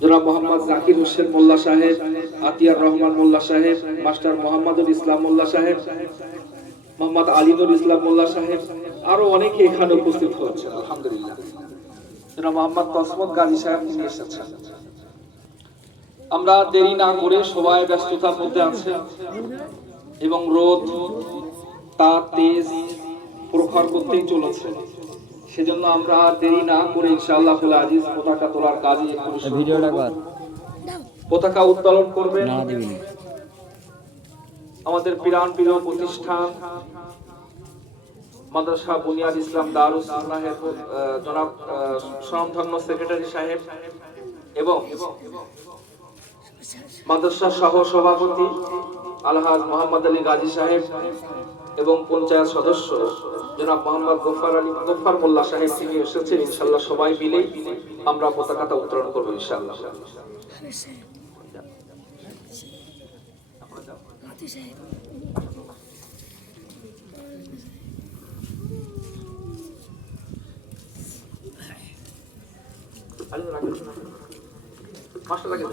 জনাব মোহাম্মদ জাকির হোসেন মোল্লা সাহেব, আতিয়ার রহমান মোল্লা সাহেব, মাস্টার মোহাম্মদুল ইসলাম মোল্লা সাহেব, মোহাম্মদ আলিনুর ইসলাম মোল্লা সাহেব, আরো অনেকে এখানে উপস্থিত হচ্ছেন। আলহামদুলিল্লাহ। জনাব মোহাম্মদ তসমত গাজী সাহেব তিনি এসেছেন। আমরা দেরি না করে, সবাই ব্যস্ততার মধ্যে আছে এবং রোদ তার তেজ প্রখর করতেই চলেছে, সেজন্য আমরা দেরি না করে ইনশাআল্লাহ আজিজ পতাকা তোলার কাজে পতাকা উত্তোলন করবেন। আমাদের প্রাণপ্রিয় প্রতিষ্ঠান মাদ্রাসা বুনিয়াদ ইসলাম দারুস সুন্নাহের জনাব স্বনামধন্য সেক্রেটারি সাহেব এবং মাদ্রাসা সহ সভাপতি আলহাজ মোহাম্মদ আলী গাজী সাহেব এবং পঞ্চায়েত সদস্য জনাব মোহাম্মদ গফফার মোল্লা সাহেব তিনি এসেছেন। ইনশাআল্লাহ সবাই মিলে আমরা পতাকাটা উত্তোলন করব ইনশাআল্লাহ। মাস্টার লাগে